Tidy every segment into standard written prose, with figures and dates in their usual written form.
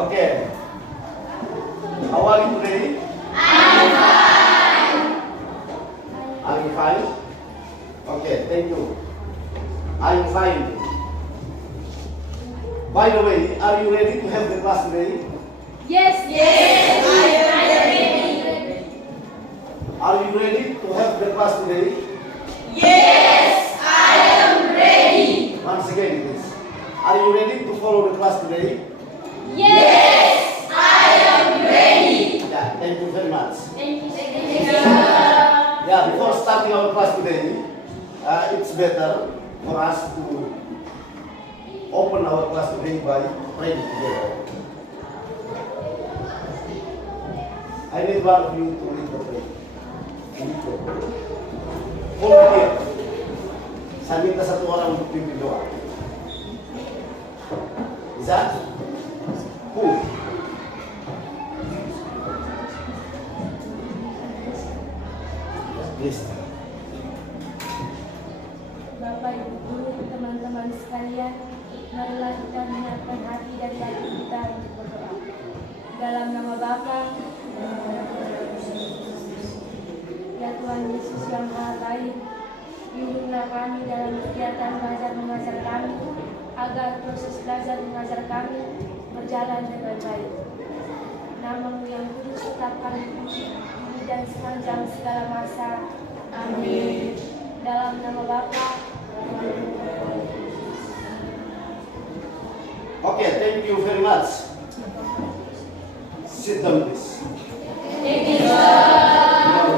Okay. How are you today? Are you fine? Okay, thank you. I'm fine. By the way, are you ready to have the class today? Yes, I am ready. Are you ready to have the class today? Yes, I am ready. Once again, please. Are you ready to follow the class today? Yes, I am ready. Yeah, thank you very much. Thank you. Yeah, before starting our class today, it's better for us to open our class today by praying together. I need one of you to lead the prayer. Volunteer. Saya minta satu orang untuk pimpin doa. Bisa? Who? Yes. Bapak, Ibu Guru, teman-teman sekalian, marilah kita menyiapkan hati dan hati kita untuk berdoa. Dalam nama Bapa, ya Tuhan Yesus yang Maha Baik, bimbinglah kami dalam kegiatan belajar mengajar kami, agar proses belajar mengajar kami berjalan dengan baik. Namamu yang kudus tetap kami puji, kini dan sepanjang segala masa. Amin. Dalam nama Bapa. Okay, thank you very much. Sit down, please. Thank you, sir.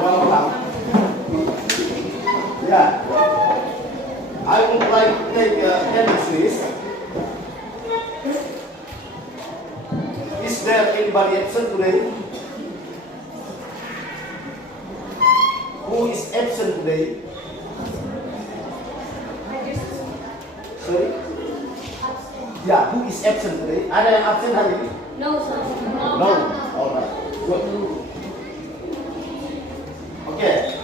Welcome. Yeah. I would like to take attendance list. Is there anybody absent today? Who is absent today? Sorry? Yeah, who is absent today? Ada yang absent hari ini? No, sir. No. Alright. Good. Okay.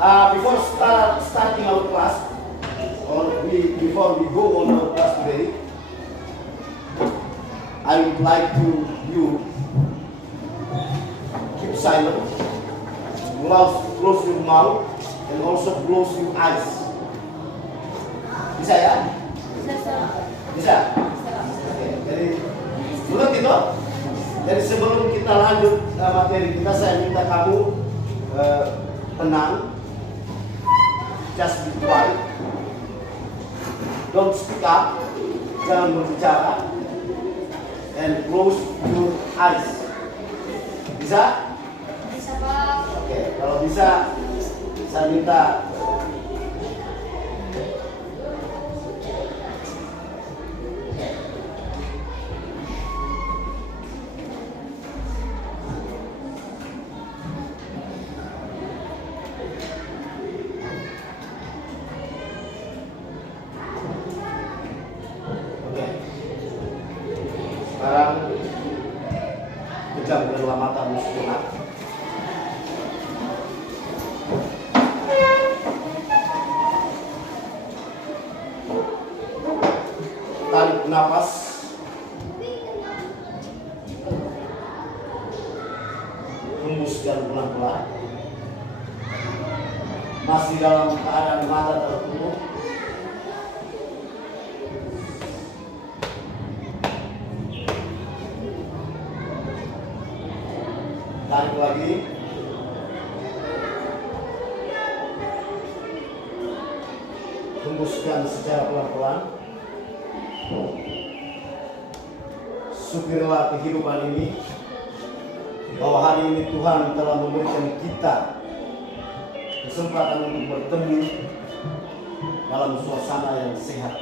Before starting our class, before we go on our class today, I would like to you keep silent, close your mouth, and also close your eyes. Bisa ya? Bisa? Oke, jadi mengerti toh? Jadi sebelum kita lanjut materi kita, saya minta kamu tenang, just be quiet, don't speak up, jangan berbicara, and close your eyes. Bisa? Bisa, Pak. Oke, kalau bisa, saya minta sekarang pejam kedua matamu sejenak. Tarik napas. Hembuskan pelan-pelan. Masih dalam keadaan mata tertutup. Tarik lagi. Hembuskan secara pelan-pelan. Syukurlah kehidupan ini, bahwa hari ini Tuhan telah memberikan kita kesempatan untuk bertemu dalam suasana yang sehat.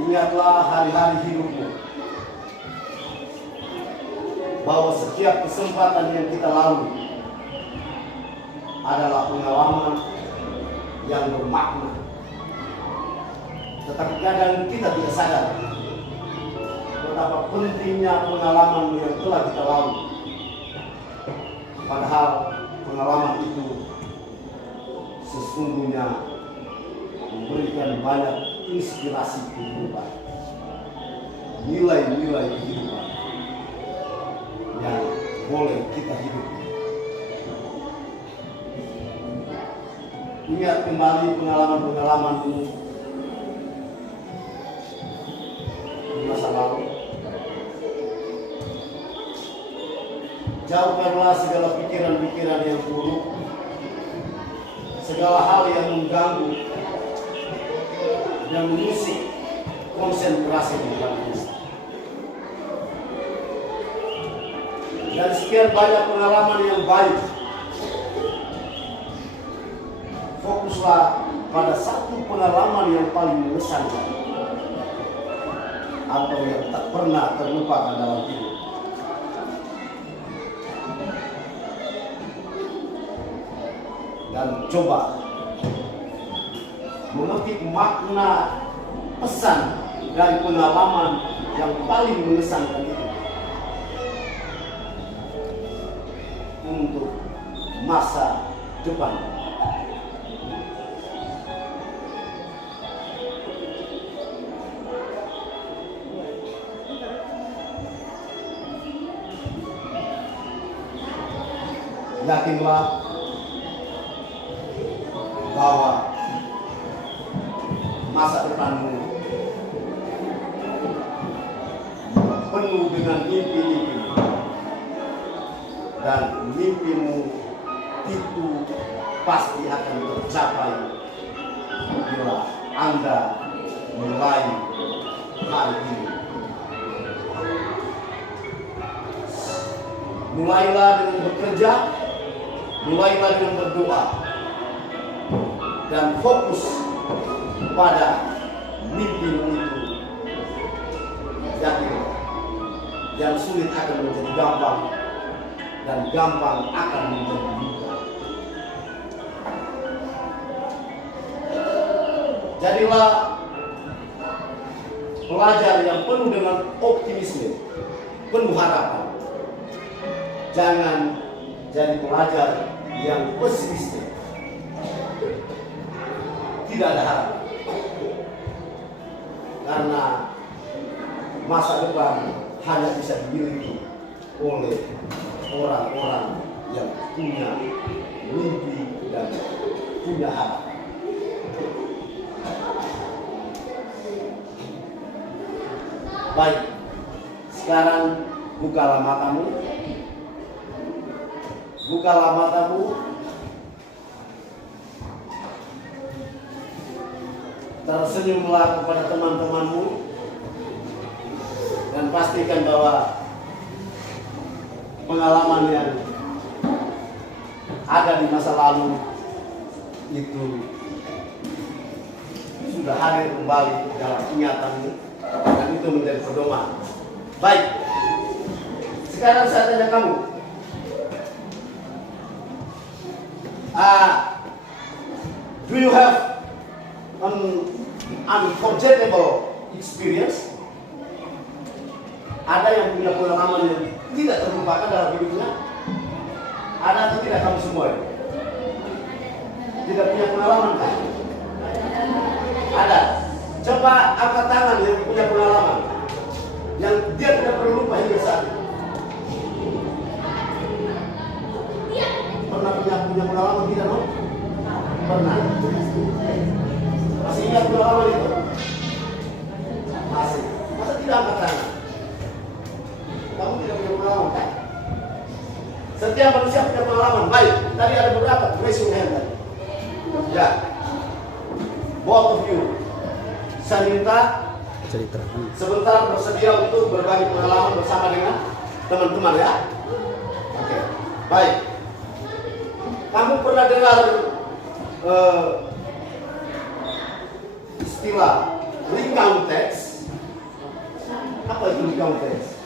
Ingatlah hari-hari hidupmu, bahwa setiap kesempatan yang kita lalui adalah pengalaman yang bermakna. Tetapi kadang kita tidak sadar betapa pentingnya pengalaman yang telah kita lalui. Padahal pengalaman itu sesungguhnya memberikan banyak inspirasi kehidupan, nilai-nilai kehidupan yang boleh kita hidupi. Ingat kembali pengalaman-pengalamanmu di masa lalu. Jauhkanlah segala pikiran-pikiran yang buruk, segala hal yang mengganggu dan mengusik konsentrasi di dalam Kristus. Dan sekian banyak pengalaman yang baik, fokuslah pada satu pengalaman yang paling mengesankan atau yang tak pernah terlupakan dalam hidup. Dan coba memetik makna pesan dari pengalaman yang paling mengesankan itu untuk masa depan. Yakinlah bahwa masa depanmu penuh dengan mimpi-mimpi, dan mimpimu itu pasti akan tercapai bila Anda mulai hari ini. Mulailah dengan bekerja, mulailah dengan berdoa, dan fokus pada mimpimu itu. Yakin, yang sulit akan menjadi gampang, dan gampang akan menjadi mudah. Jadilah pelajar yang penuh dengan optimisme, penuh harapan. Jangan jadi pelajar yang pesimistik, tidak ada harapan. Karena masa depan hanya bisa dimiliki oleh orang-orang yang punya mimpi dan punya harapan. Baik, sekarang bukalah matamu. Bukalah matamu. Tersenyumlah kepada teman-temanmu dan pastikan bahwa pengalaman yang ada di masa lalu itu sudah hadir kembali dalam ingatanmu, dan itu menjadi pedoman. Baik, sekarang saya tanya kamu, do you have an unforgettable experience? Ada yang punya pengalaman yang tidak terlupakan dalam hidupnya? Ada atau tidak kamu semua? Tidak punya pengalaman kan? Ada. Coba angkat tangan yang punya pengalaman, yang dia tidak perlu lupa hingga saat ini. Pernah punya pengalaman tidak, no? Pernah. Masih ingat pengalaman itu? Masih. Masa tidak angkat tangan? Kamu tidak punya pengalaman kan? Setiap manusia punya pengalaman. Baik, tadi ada beberapa. Raise your hand tadi. Ya. Both of you. Saya minta sebentar bersedia untuk berbagi pengalaman bersama dengan teman-teman ya. Oke. Baik. Kamu pernah dengar istilah recount text? Apa itu recount text?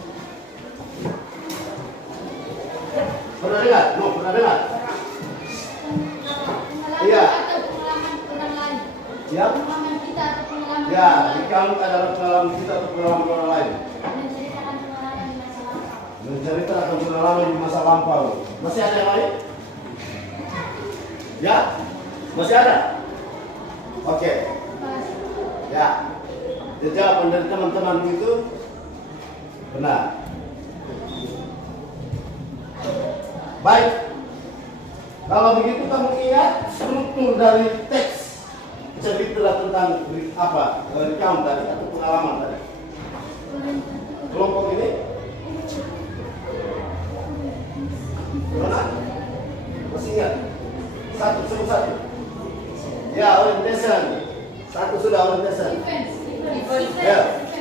Pernah dengar? No, pernah dengar? Iya. Ya. Pengalaman kita atau pengalaman Ya, recount adalah pengalaman kita atau pengalaman orang lain. menceritakan pengalaman di masa lampau. Menceritakan pengalaman di masa lampau. Masih ada yang lain? Ya? Masih ada? Oke. jawaban dari teman-teman itu benar. Baik. Kalau begitu kamu ingat struktur dari teks cerita tentang apa? Recount tadi atau pengalaman tadi. Kelompok ini mana? Masih ingat? Sebut satu. Ya, orientation. Satu sudah orientation. Ya,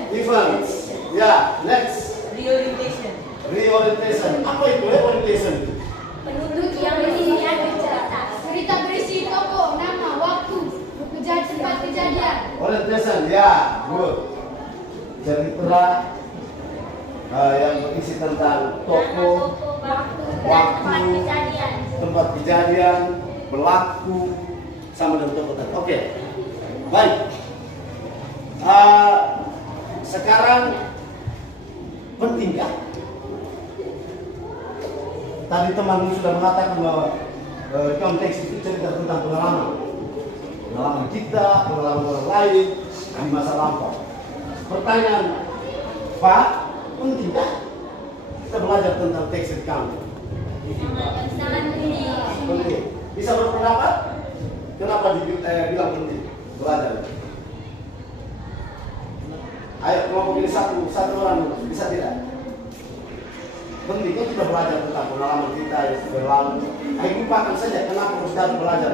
event. Ya, next. Reorientation. Apa itu reorientation? Penduduk yang menginginkan cerita. Cerita berisi toko, nama, waktu, tempat kejadian. Orientation, ya, good. Cerita yang berisi tentang toko, Waktu, dan tempat kejadian. tempat kejadian, berlaku, sama dengan toko tadi. Oke, baik. Sekarang pentingkah? Tadi temanmu sudah mengatakan bahwa konteks itu cerita tentang pengalaman kita, pengalaman orang lain di masa lampau. Pertanyaan, Pak, pentingkah kita belajar tentang teks di kamu? Sangat penting. Penting. Bisa berpendapat? Kenapa bilang penting belajar? Ayo kelompok ini satu orang bisa tidak? Pentingnya kita belajar tentang pengalaman kita yang sudah lalu. Ayo lupakan saja kenapa harus kita belajar.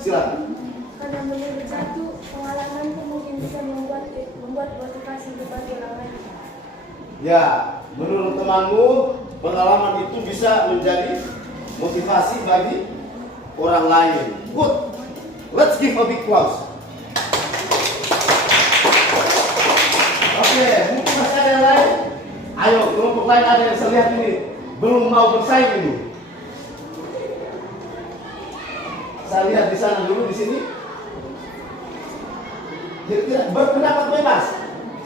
Silakan. Karena menurut satu, pengalaman itu mungkin bisa membuat motivasi bagi orang lain. Ya, menurut temanmu pengalaman itu bisa menjadi motivasi bagi orang lain. Good. Let's give a big applause. Oke, mungkin masih ada yang lain. Ayo, kelompok lain ada yang saya lihat ini belum mau bersaing ini. Saya lihat di sana dulu, di sini. Tidak berpendapat bebas.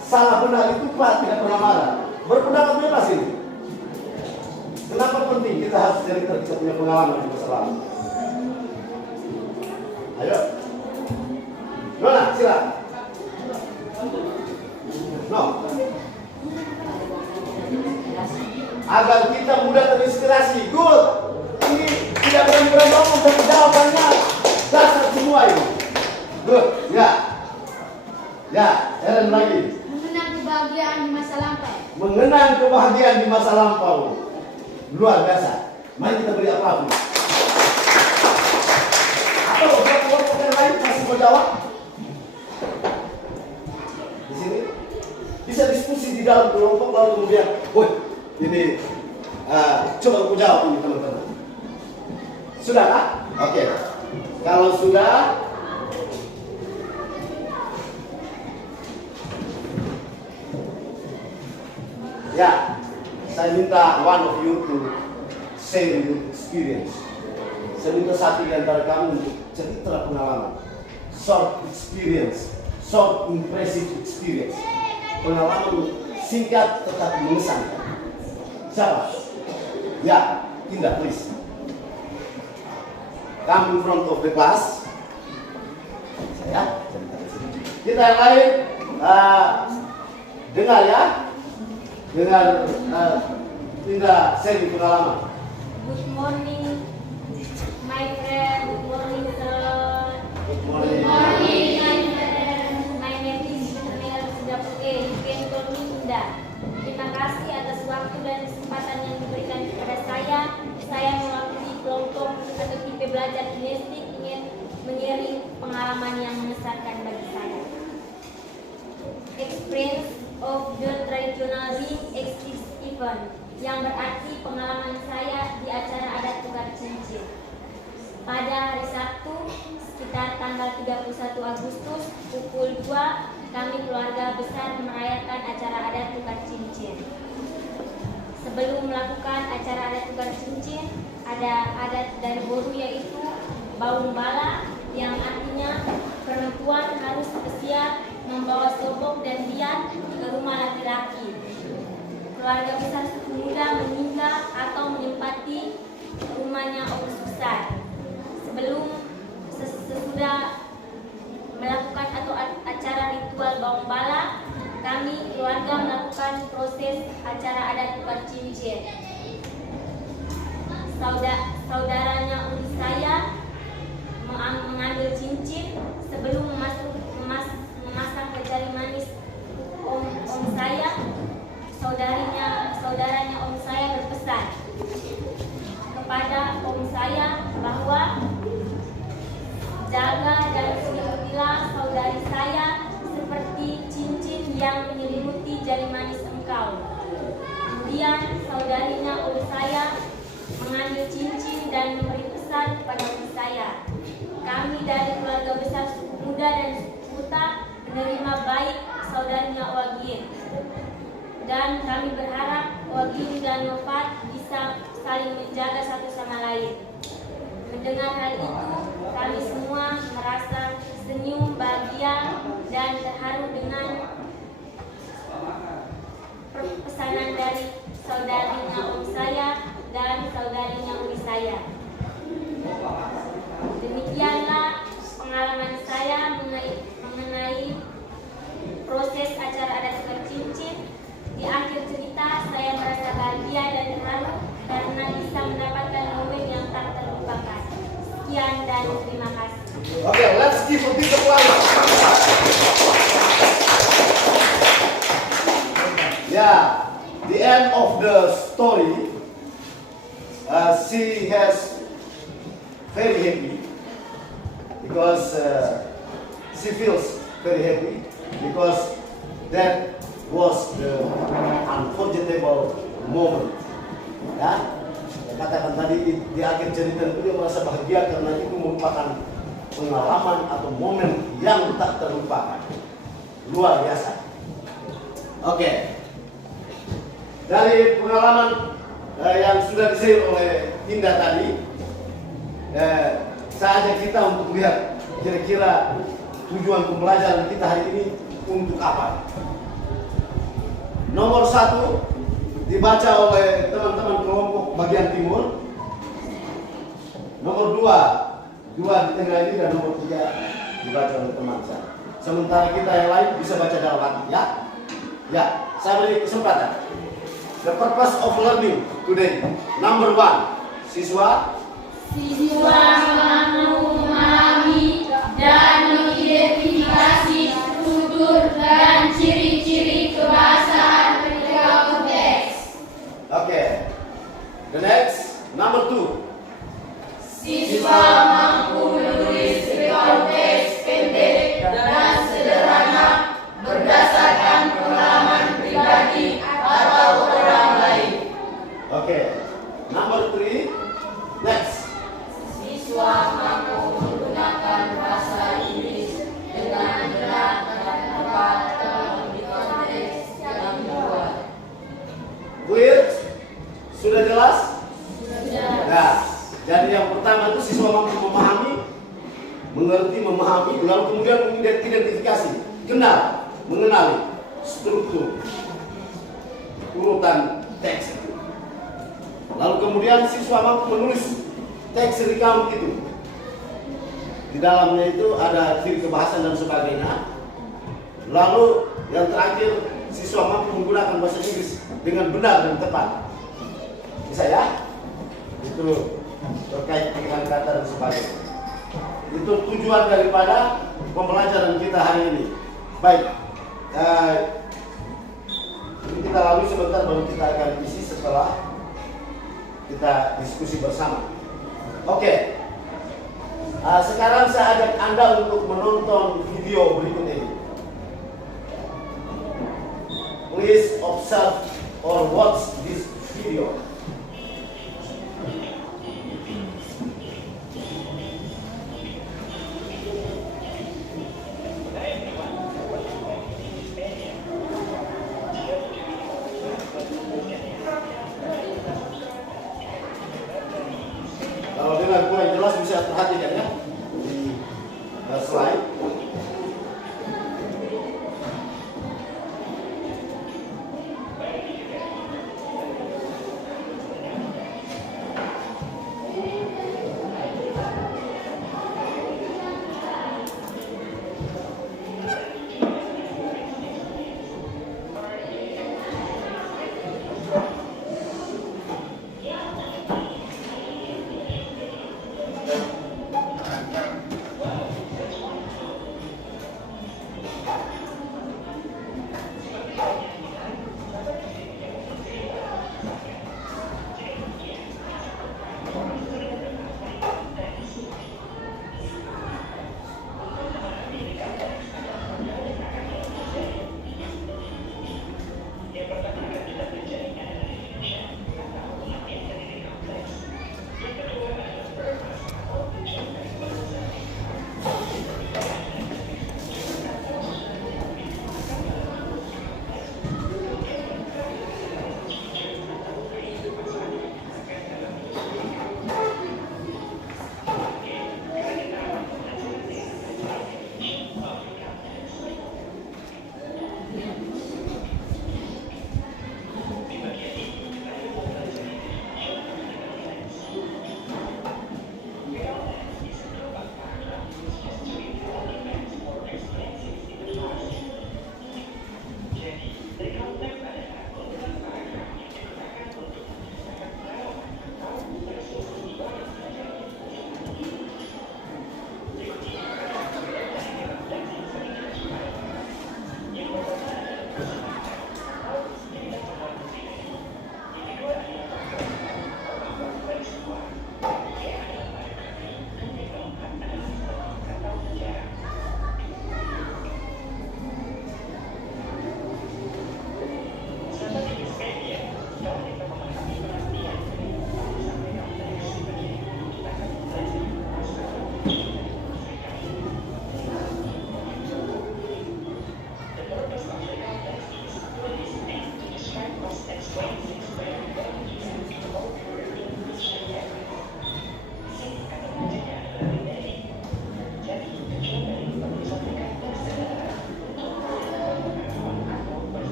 Salah benar itu Pak tidak pernah marah. Berpendapat bebas ini. Kenapa penting kita harus cerita kita punya pengalaman di masa lalu? Ayo. Nona, silakan. No. Agar kita mudah terinspirasi. Good. Ini tidak berani ngomong tapi jawabannya dasar semua ini. Good. Ya. Ya, Eren lagi. Mengenang kebahagiaan di masa lampau. Mengenang kebahagiaan di masa lampau. Luar biasa. Mari kita beri aplaus. Atau kelompok yang lain masih mau jawab? Di sini bisa diskusi di dalam kelompok lalu kemudian, woi, ini coba aku jawab ini teman-teman. Sudah kah? Oke. Kalau sudah, ya, saya minta one of you to share your experience. Saya minta satu di antara kamu untuk cerita pengalaman. Short experience, short impressive experience. Pengalaman singkat tetapi mengesankan. Siapa? Ya, Indah, please. Come in front of the class. Saya cerita di sini. Kita yang lain dengar ya. Dengar Indah sharing pengalaman. Good morning, my friend. Good morning, sir. Good morning. My name is Nel Sudapuke. You can call me Indah. Terima kasih atas waktu dan kesempatan yang diberikan kepada saya. Saya mewakili kelompok atau tipe belajar kinestik ingin mengiring pengalaman yang mengesankan bagi saya. Experience of the traditional ring exchange event, yang berarti pengalaman saya di acara adat tukar cincin. Pada hari Sabtu, sekitar tanggal 31 Agustus, pukul 2, kami keluarga besar merayakan acara adat tukar cincin. Sebelum melakukan acara adat tukar cincin, ada adat dari Boru yaitu baung bala, yang artinya perempuan harus bersiap membawa sobok dan bian ke rumah laki-laki. Keluarga besar suku muda meninggal atau menempati rumahnya Opus besar. Sesudah melakukan atau acara ritual baung Dongbala, kami keluarga melakukan proses acara adat tukar cincin. Saudaranya Uli saya mengambil cincin sebelum memasang ke jari manis om saya. Saudaranya om saya berpesan kepada om saya bahwa jaga dan selingkuhilah saudari saya seperti cincin yang menyelimuti jari manis engkau. Kemudian saudarinya om saya mengambil cincin dan memberi pesan kepada om saya. Kami dari keluarga besar suku Muda dan suku Kuta menerima baik saudarinya Wagin. Dan kami berharap Wagin dan Novat bisa saling menjaga satu sama lain. Mendengar hal itu, kami semua merasa senyum, bahagia, dan terharu dengan pesanan dari saudarinya om saya dan saudarinya Uli saya. Demikianlah pengalaman saya mengenai proses acara adat tukar cincin. Di akhir cerita, saya merasa bahagia dan terharu karena bisa mendapatkan momen yang tak terlupakan. Sekian dan terima kasih. Okay, let's give a big applause. Yeah, the end of the story. She has very happy because she feels very happy because that was the unforgettable moment. Ya, saya katakan tadi di akhir cerita itu dia merasa bahagia karena itu merupakan pengalaman atau momen yang tak terlupakan. Luar biasa. Oke. Dari pengalaman yang sudah di-share oleh Indah tadi, saya ajak kita untuk melihat kira-kira tujuan pembelajaran kita hari ini untuk apa. Nomor 1 dibaca oleh teman-teman kelompok bagian timur. Nomor 2 di tengah ini, dan nomor 3 dibaca oleh teman saya. Sementara kita yang lain bisa baca dalam hati, ya. Ya, saya beri kesempatan. The purpose of learning today. Number 1, siswa memahami dan mengidentifikasi struktur dan ciri-ciri kebahasaan berikut teks. Okay. The next, number 2. Siswa mampu menulis rekam teks pendek dan sederhana berdasarkan pengalaman pribadi atau orang lain. Okay. Number 3. Next. Siswa mampu menggunakan bahasa Inggris dengan benar dan tepat dalam konteks yang dibuat. Clear? Sudah jelas? Sudah. Nah, jadi yang pertama itu siswa mampu memahami, mengerti, memahami, lalu kemudian mengidentifikasi, mengenali struktur, urutan teks. Lalu kemudian siswa mampu menulis teks rekam itu. Di dalamnya itu ada ciri kebahasaan dan sebagainya. Lalu yang terakhir, siswa mampu menggunakan bahasa Inggris dengan benar dan tepat. Bisa ya? Itu terkait dengan kata dan sebagainya. Itu tujuan daripada pembelajaran kita hari ini. Baik, ini kita lalui sebentar, baru kita akan isi setelah kita diskusi bersama. Oke. Sekarang saya ajak Anda untuk menonton video berikut ini. Please observe or watch this video. Kalau dengan kurang jelas bisa perhatikan ya di slide.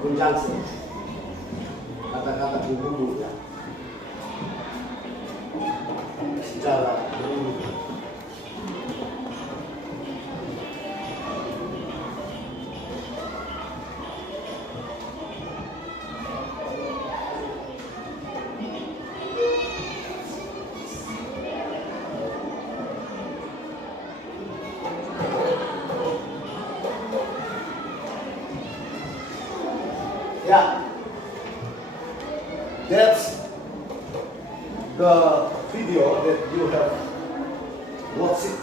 conjunction, kata-kata berhubung ya, secara berhubung. Yeah, that's the video that you have watched it.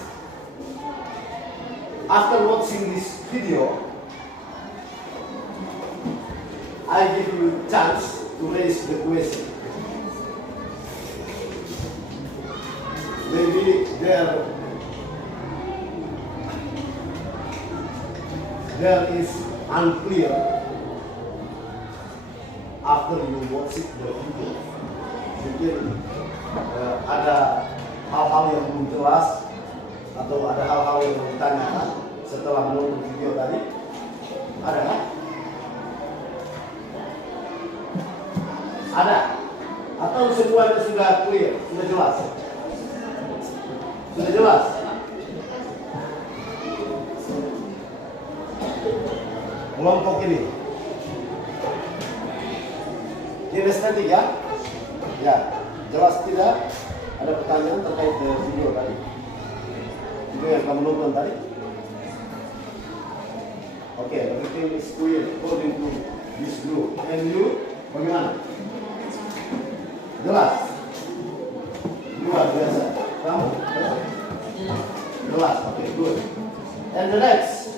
After watching this video, I give you a chance to raise the question. Maybe there is unclear after you watch it the video. Mungkin ada hal-hal yang belum jelas atau ada hal-hal yang mau ditanyakan setelah menonton video tadi. Ada kan? Ada? Atau semuanya sudah clear, sudah jelas? Sudah jelas? Kelompok ini kinestetik ya? Ya, jelas tidak? Ada pertanyaan terkait dengan video tadi? Video yang kamu nonton tadi? Oke, everything is clear according to this group. And you, bagaimana? Jelas? Luar biasa. Kamu? Jelas, oke, good. And the next?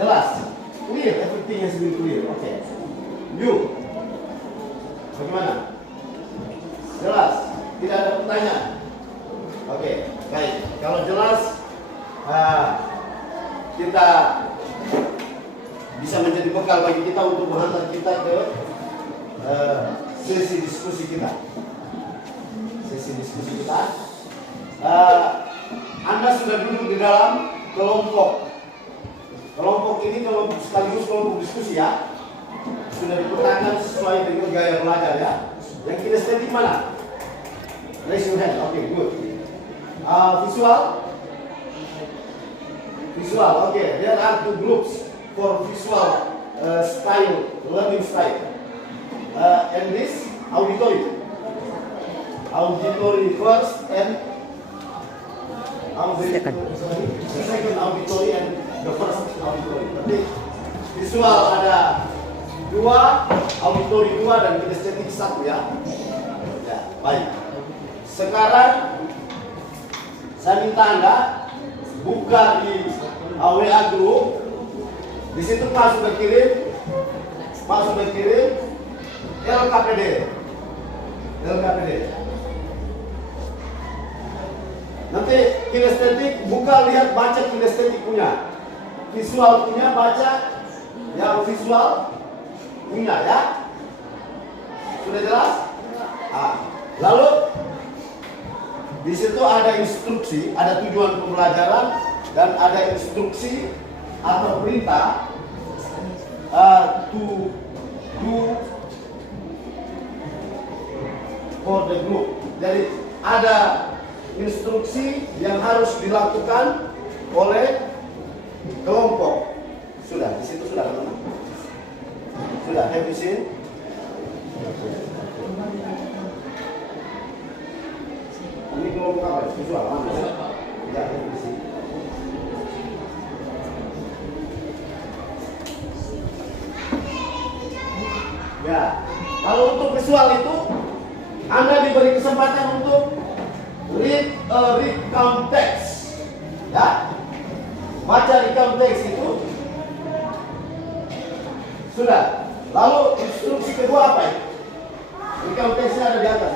Jelas? Clear, everything has been clear, oke. You? Bagaimana? Jelas? Tidak ada pertanyaan? Oke, baik. Kalau jelas, kita bisa menjadi bekal bagi kita untuk menghantar kita ke sesi diskusi kita. Sesi diskusi kita. Anda sudah duduk di dalam kelompok. Kelompok ini sekaligus kelompok diskusi ya. Sudah dipetakan sesuai dengan gaya belajar ya. Yang kinestetik mana? Raise your hand. Oke, good. Visual. Oke. There are two groups for visual style, learning style. And this auditory. Auditory first and the second auditory and the first auditory. Tapi visual ada 2, auditory 2 dan kinestetik 1 ya. Ya, baik. Sekarang saya minta Anda buka di WA group. Di situ Pak sudah kirim LKPD. Nanti kinestetik buka, lihat, baca kinestetik punya. Visual punya, baca yang visual punya ya. Sudah jelas? Lalu di situ ada instruksi, ada tujuan pembelajaran dan ada instruksi atau perintah to do for the group. Jadi ada instruksi yang harus dilakukan oleh kelompok. Sudah, di situ sudah teman-teman. Sudah, have you seen? Ini kelompok apa? Visual mana? Ya, have you seen? Ya, kalau untuk visual itu Anda diberi kesempatan untuk read count text. Ya, baca recount text itu. Sudah. Lalu instruksi kedua apa ya? Recount textnya ada di atas.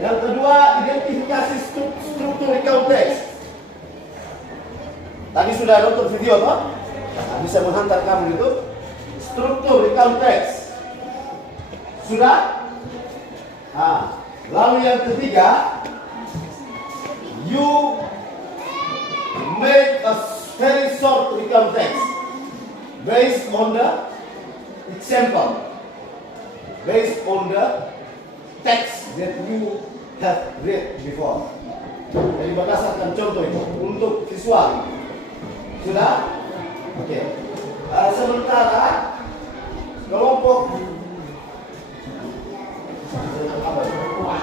Yang kedua, identifikasi struktur recount text. Tadi sudah nonton video toh? Nah, bisa menghantar kamu itu struktur recount text. Sudah? Nah, lalu yang ketiga, you make a very short recount text. based on the example, based on the text that you have read before. Jadi berdasarkan contoh itu untuk visual. Sudah? Oke. Sementara kelompok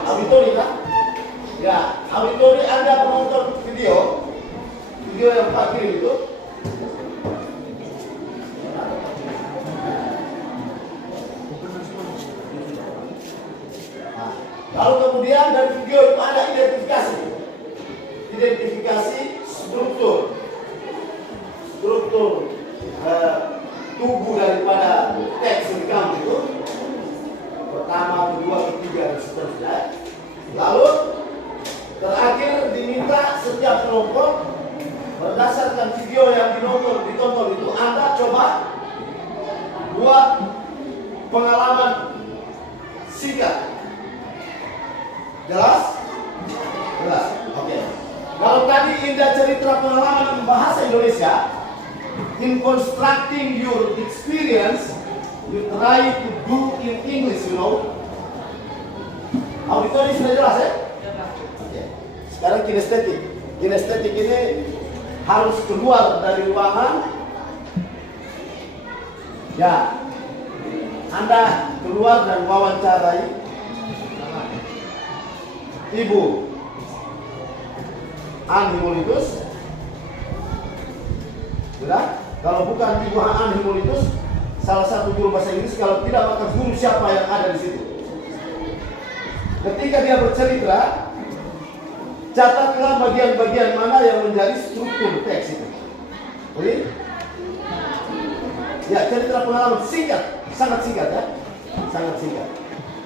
auditori kan? Ya, auditori Anda menonton video yang Pak kirim itu. Nah, lalu kemudian dari video itu ada identifikasi struktur tubuh daripada teks yang dikamu itu. Pertama, kedua, ketiga, dan seterusnya. Lalu terakhir diminta setiap kelompok berdasarkan video yang ditonton itu Anda coba buat pengalaman singkat. Jelas? Jelas. Oke. Kalau tadi indah cerita pengalaman bahasa Indonesia, in constructing your experience, you try to do in English, you know. Auditori sudah jelas ya? Oke. Sekarang kinestetik. Kinestetik ini harus keluar dari ruangan. Ya, Anda keluar dan wawancarai Ibu An Himolitus. Sudah? Kalau bukan Ibu An Himolitus, salah satu guru bahasa Inggris. Kalau tidak, maka guru siapa yang ada di situ. Ketika dia bercerita, catatlah bagian-bagian mana yang menjadi struktur teks itu. Oke? Ya, cerita pengalaman singkat, sangat singkat ya, sangat singkat.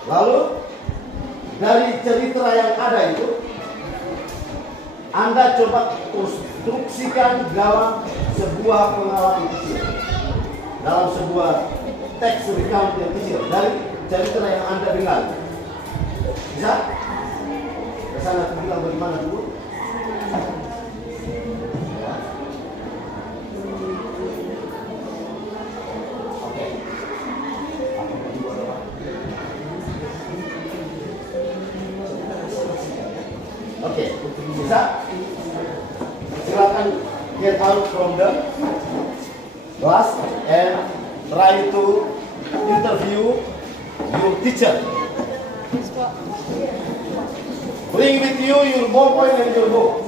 Lalu dari cerita yang ada itu, Anda coba konstruksikan dalam sebuah pengalaman kecil, dalam sebuah teks recount yang kecil dari cerita yang Anda dengar. Bisa? Kesana aku bilang bagaimana dulu? Oke. Oke, bisa? Silakan get out from the class and try to interview your teacher. Bring with you your ballpoint and your book.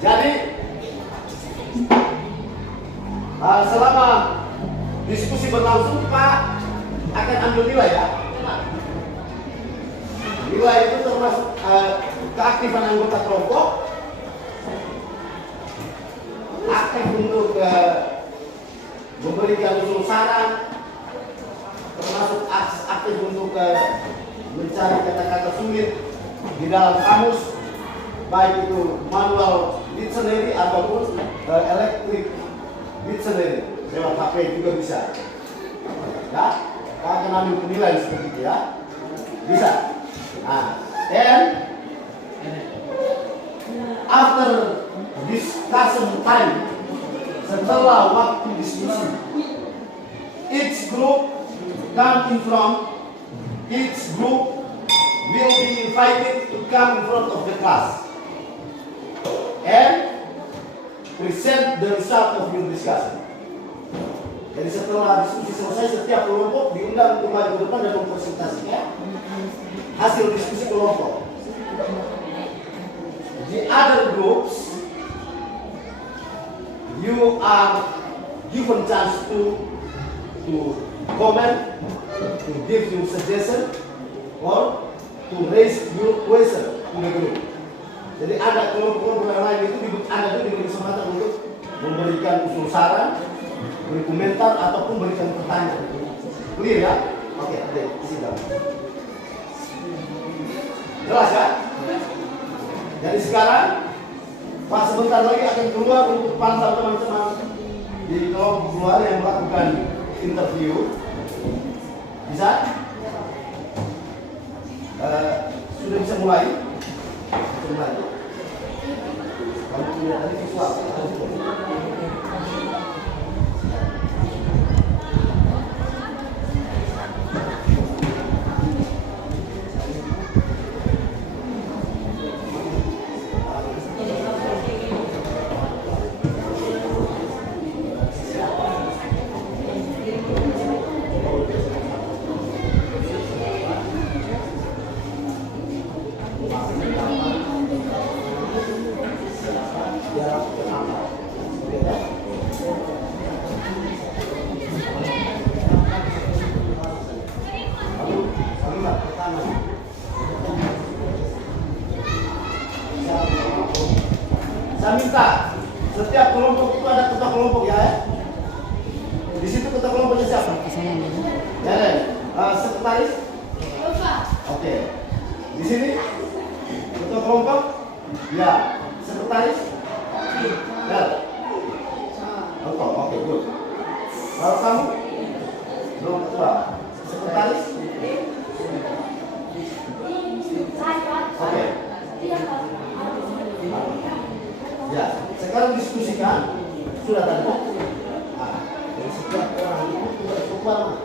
Jadi selama diskusi berlangsung, Pak akan ambil nilai ya. Nilai itu termasuk keaktifan anggota kelompok, aktif untuk memberikan usul saran, termasuk aktif untuk mencari kata-kata sulit di dalam kamus, baik itu manual dictionary ataupun electric dictionary lewat HP juga bisa. Ya, kita akan ambil penilaian seperti itu ya, bisa. Nah, then after discussion time, setelah waktu diskusi, each group come in front, each group will be invited to come in front of the class and present the result of your discussion. Jadi setelah diskusi selesai, setiap kelompok diundang untuk maju ke depan dan mempresentasikan hasil diskusi kelompok. The other groups, you are given to comment, to give you suggestion, or to raise your question to the group. Jadi ada kelompok-kelompok yang lain itu ada juga diberi kesempatan untuk memberikan usul saran, beri komentar ataupun berikan pertanyaan. Clear ya? Oke, ada sidang. Jelas kan? Jadi sekarang Pak sebentar lagi akan keluar untuk pantau teman-teman di kelompok keluar yang melakukan interview. Bisa? Sudah bisa mulai? Kamu punya tadi visual. Saya minta setiap kelompok itu ada ketua kelompok ya. Di situ ketua kelompoknya siapa? Ya, sekretaris. Oke. Di sini ketua kelompok. Ya, sekretaris. Ya. Oke, good. Lalu kamu? Belum ketua. Sekretaris. Oke. Ya, sekarang diskusikan sudah tadi. Nah, dari setiap orang itu tidak cukup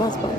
Mas Pak.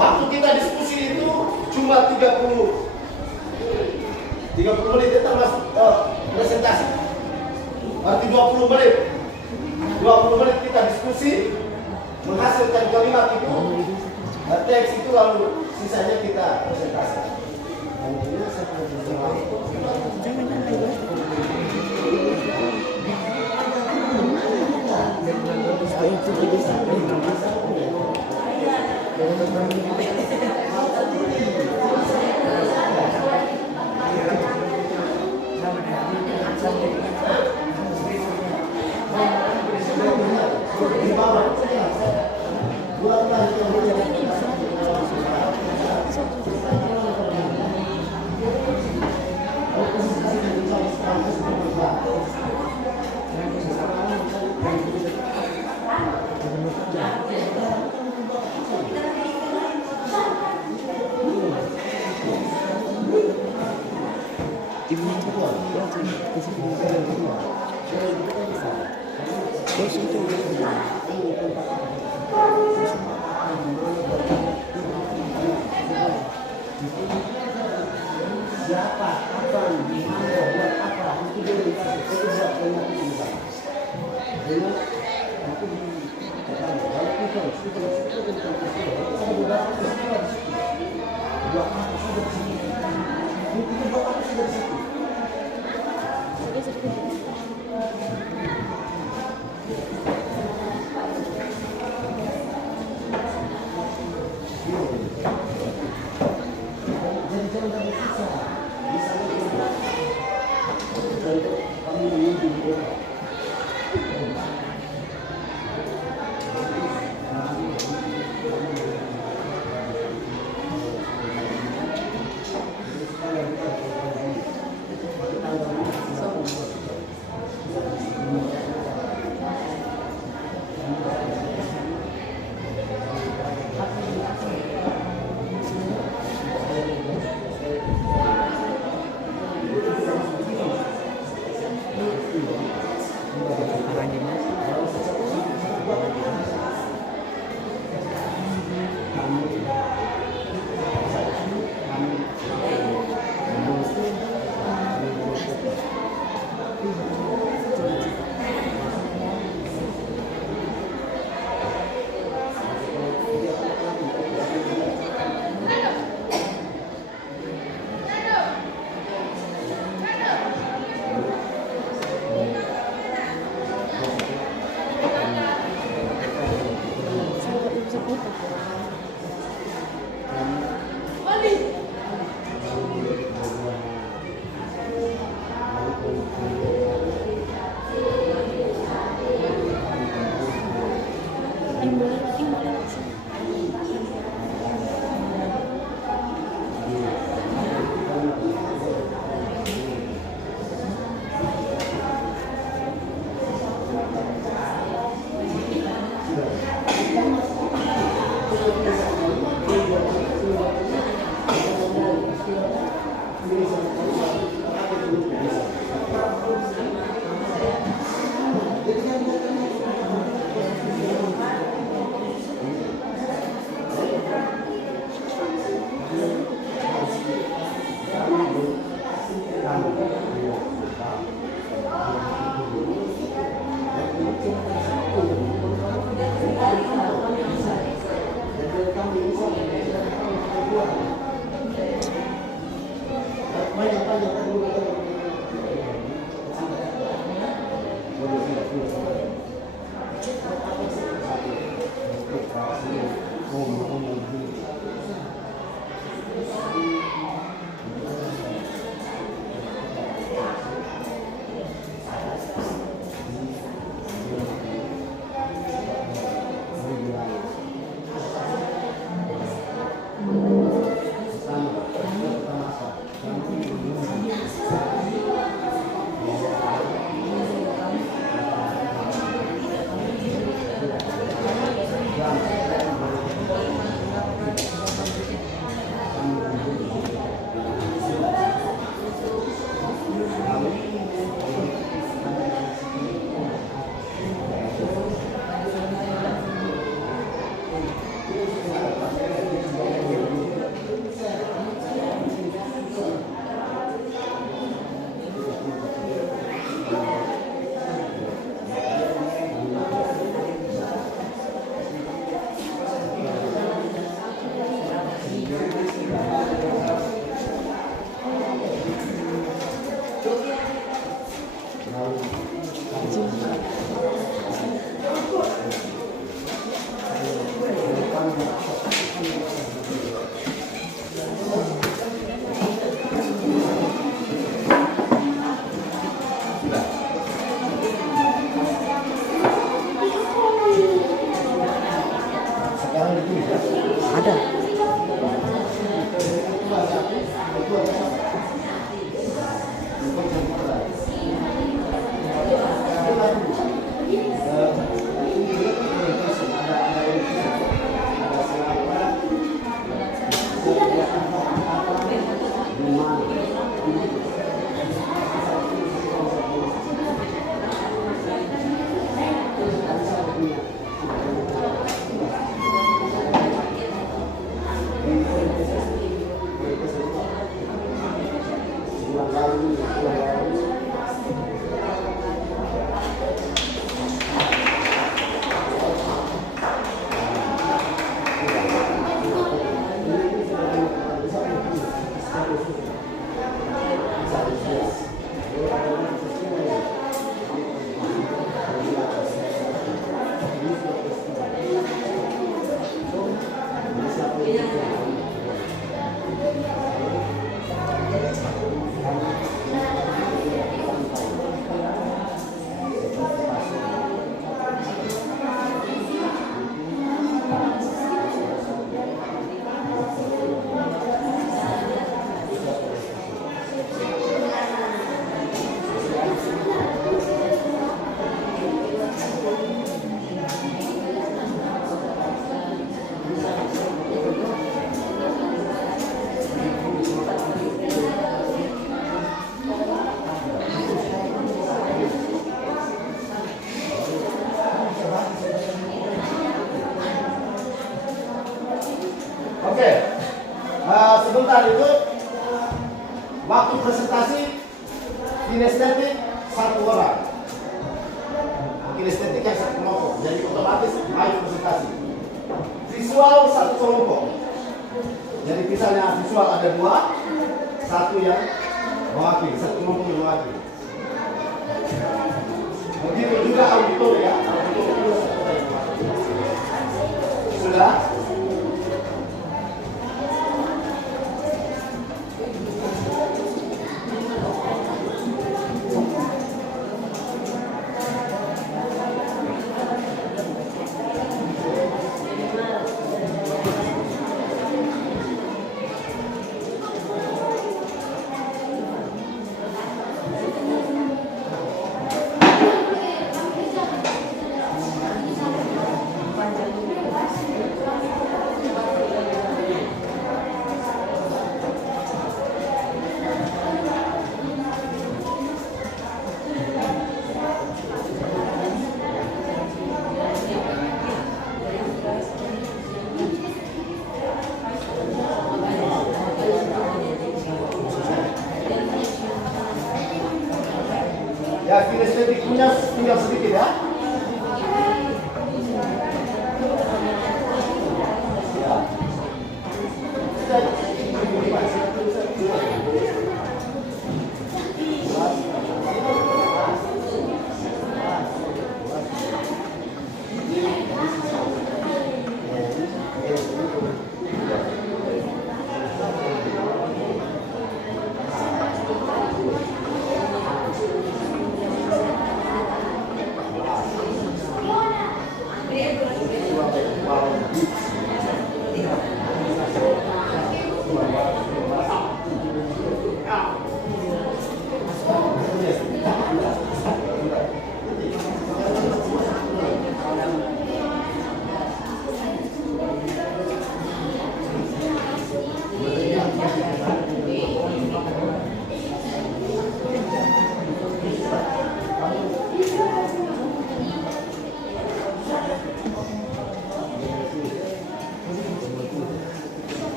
Waktu kita diskusi itu cuma 30 menit itu termasuk presentasi. Berarti 20 menit. 20 menit kita diskusi, menghasilkan kalimat itu, teks itu, lalu sisanya kita presentasi. Siapa, kapan, di mana, buat apa, itu dia minta, itu buat banyak itu. Dengan aku di kalau kita ada beberapa peristiwa di situ. Buat apa sudah di sini? Itu buat apa sudah di situ? Jadi jangan ada susah. Kami menunggu di bawah. sebentar itu waktu presentasi kinestetik satu orang, kinestetik yang satu kelompok, jadi otomatis ayo presentasi. Visual satu kelompok, jadi misalnya visual ada dua, satu yang mewakili, satu kelompok yang mewakili. Begitu juga auditor ya, auditor Sudah? Ya, kinestetiknya tinggal sedikit ya.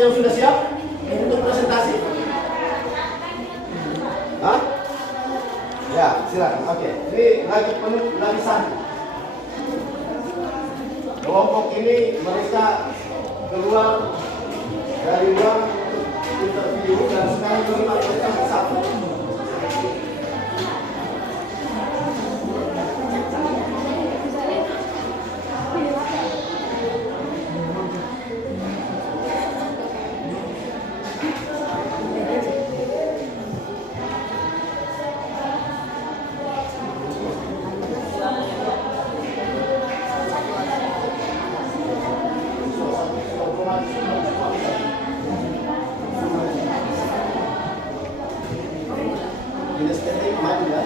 yang sudah siap untuk presentasi? Hah? Ya, silakan. Oke, ini lagi penuh, lagi satu. Kelompok ini mereka keluar dari ruang interview dan sekarang kelima mereka bersatu. Ini sekali maju ya.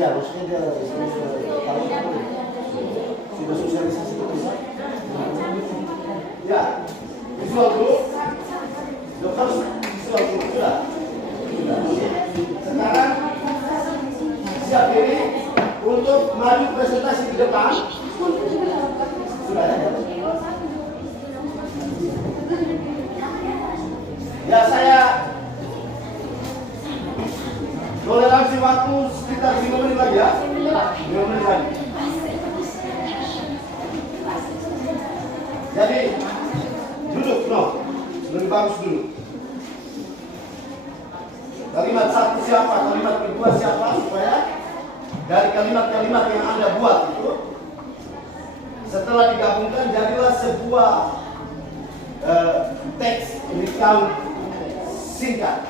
Iya, maksudnya dia sudah sosialisasi itu. Ya, visual dulu. Dokter visual dulu sudah. Sekarang siap diri untuk maju presentasi di depan. Sudah ya. Ya, saya toleransi waktu sekitar 5 menit lagi ya. 5 menit lagi. Jadi duduk, no. Lebih bagus dulu. Kalimat satu siapa, kalimat kedua siapa, supaya dari kalimat-kalimat yang Anda buat itu setelah digabungkan jadilah sebuah teks recount singkat,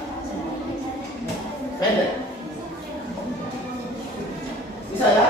pendek. Bisa ya?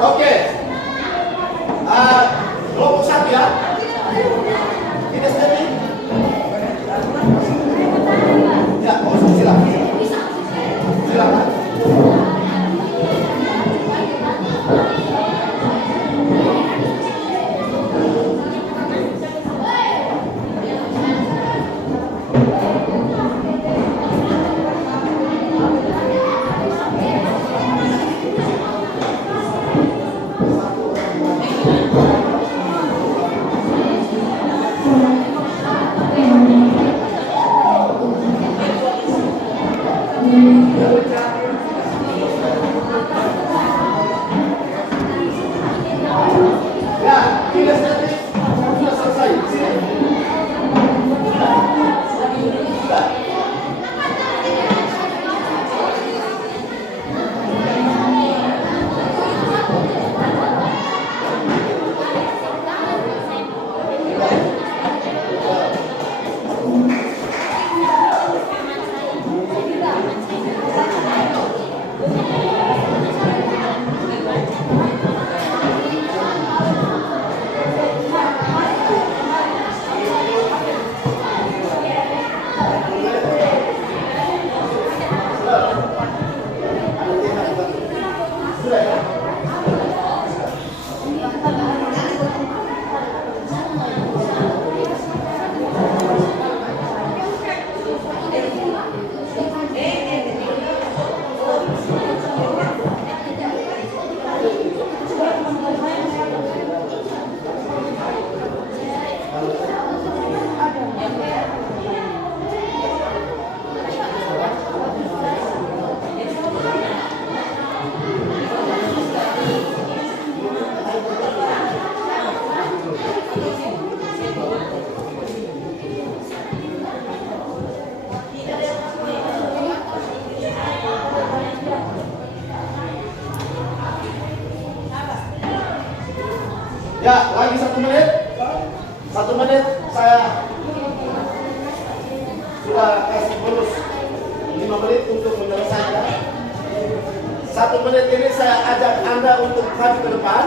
Oke, kelompok 1 ya. Ini stepping. Ya, Silakan. Ya, kinestetik sudah selesai. Sini. Sudah. Sudah ya? Ya, lagi 1 menit. 1 menit saya sudah kasih bonus 5 menit untuk menyelesaikan. 1 menit ini saya ajak Anda untuk maju ke depan.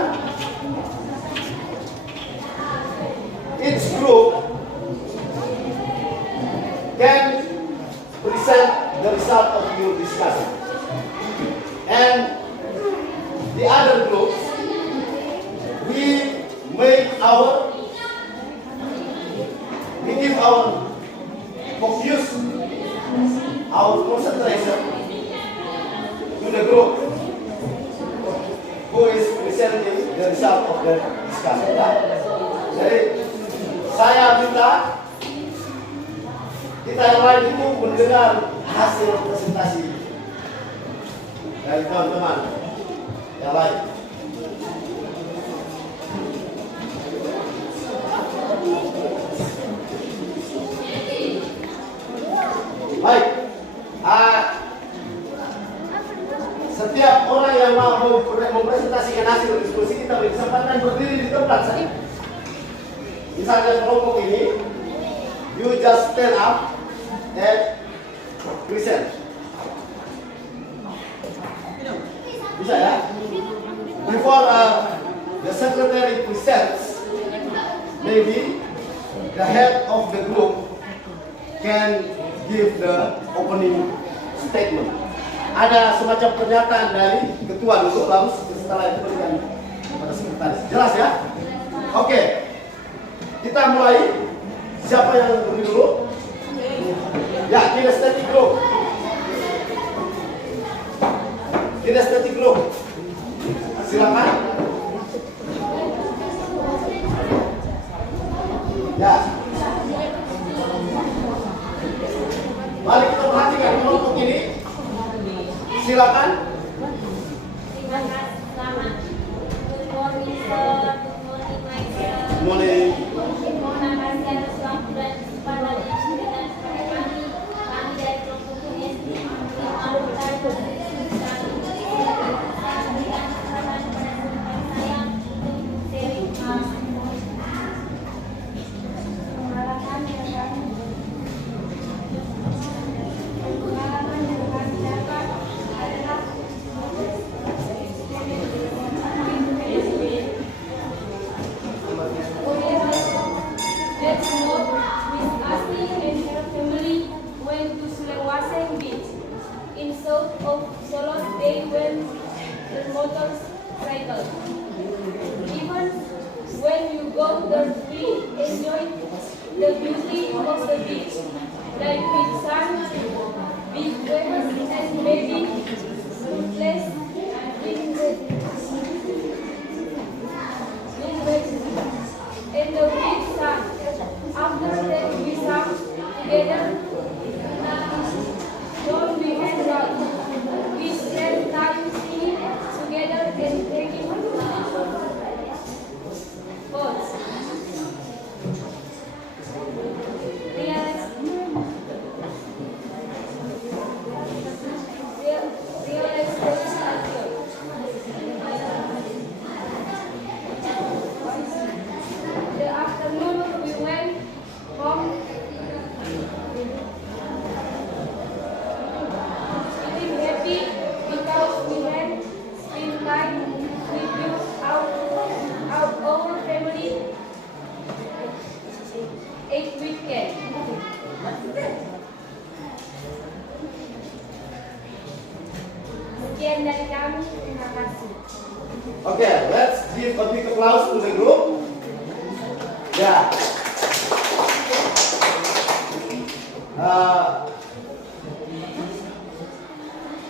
Each group can present the result of your discussion, and the other groups we give our focus, our concentration to the group who is presenting the result of the discussion. Jadi saya minta kita yang lain itu mendengar hasil presentasi dari teman-teman yang lain. Baik, setiap orang yang mau mempresentasikan hasil diskusi kita beri kesempatan berdiri di tempat saja. Misalnya kelompok ini, you just stand up and present. Bisa ya? Before the secretary presents, maybe the head of the group can give the opening statement. Ada semacam pernyataan dari ketua dulu, lalu setelah itu berikan kepada sekretaris. Jelas ya? Oke. Kita mulai. Siapa yang berdiri dulu? Ya, kinestetik group. Kinestetik group. Silakan. Ya. Mari kita perhatikan kelompok ini. Silakan. Terima kasih. Selamat. Good morning, sir. Good morning, my sir. Good morning. Terima kasih atas waktu dan kesempatan yang diberikan kepada kami. Kami dari kelompok SD Maluka berdiskusi kami memberikan kesempatan kepada teman saya untuk sharing. the tree, enjoy the beauty of the beach, like with sun, big waves, and maybe fruitless in the big sun. After that we sang together. Don't we end up? We spend time singing together and taking photos. The afternoon we went home. Feeling happy because we had spent time with our family 8 weekend. Sekian dari kami, terima kasih. Okay, let's give a big applause to the group. Yeah.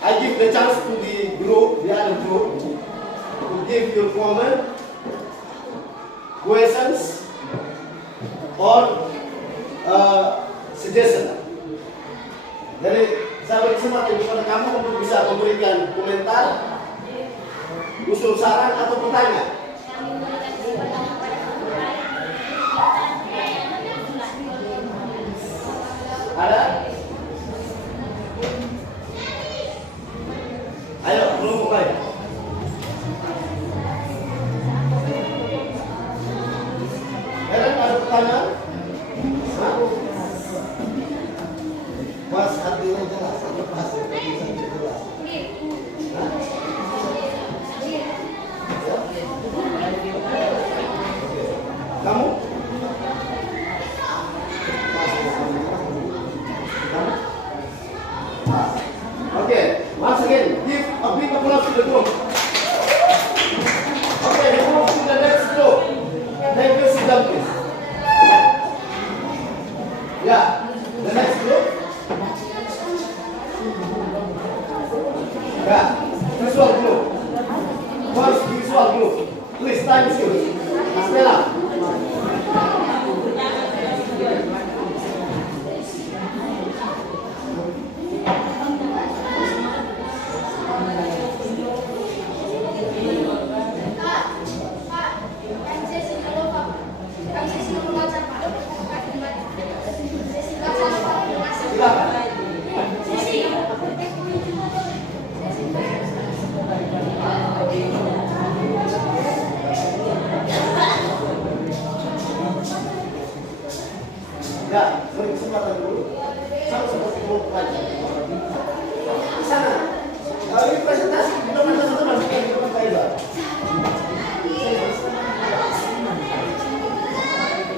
I give the chance to the group, the other group, to give your comment, questions, or suggestion. Jadi saya beri kesempatan kepada kamu untuk bisa memberikan komentar, usul saran atau pertanyaan. Ada? Ayo, belum mulai. Helen, ada pertanyaan? Hah? Mas, artinya jelas, apa hasil tulisan jelas? Hah? Kamu? Okay, once again, give a big applause to the group. Okay, we move to the next group. Thank you, sit down, please. Yeah, the next group. Yeah, visual group. First visual group. Please, time is yours. Stella. Ya, beri kesempatan dulu. Sama seperti mau pelajar. Di sana. Ini presentasi di depan teman-teman, bukan di depan Pak Ida.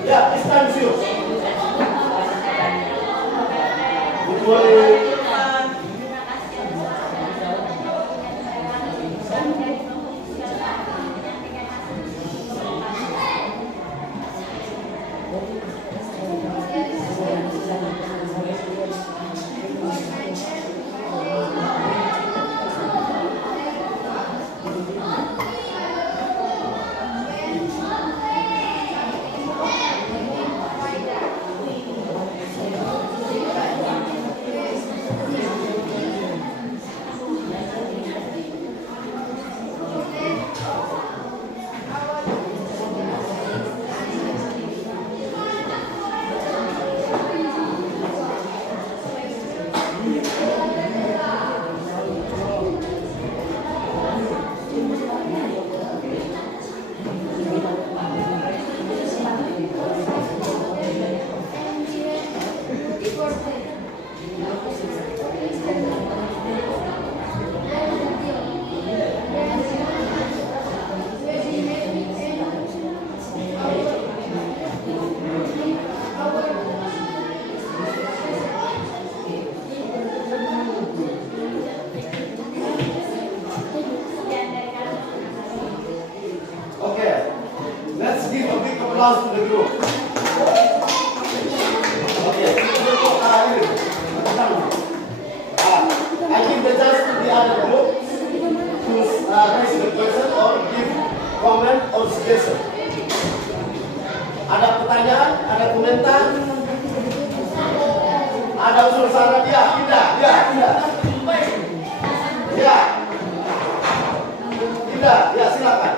Ya, it's time to you. Boleh. give a big applause to the group. Okay. I give the chance to the other group to raise the question or give comment or suggestion. Ada pertanyaan, ada komentar, ada usul saran, ya, tidak, ya, silakan.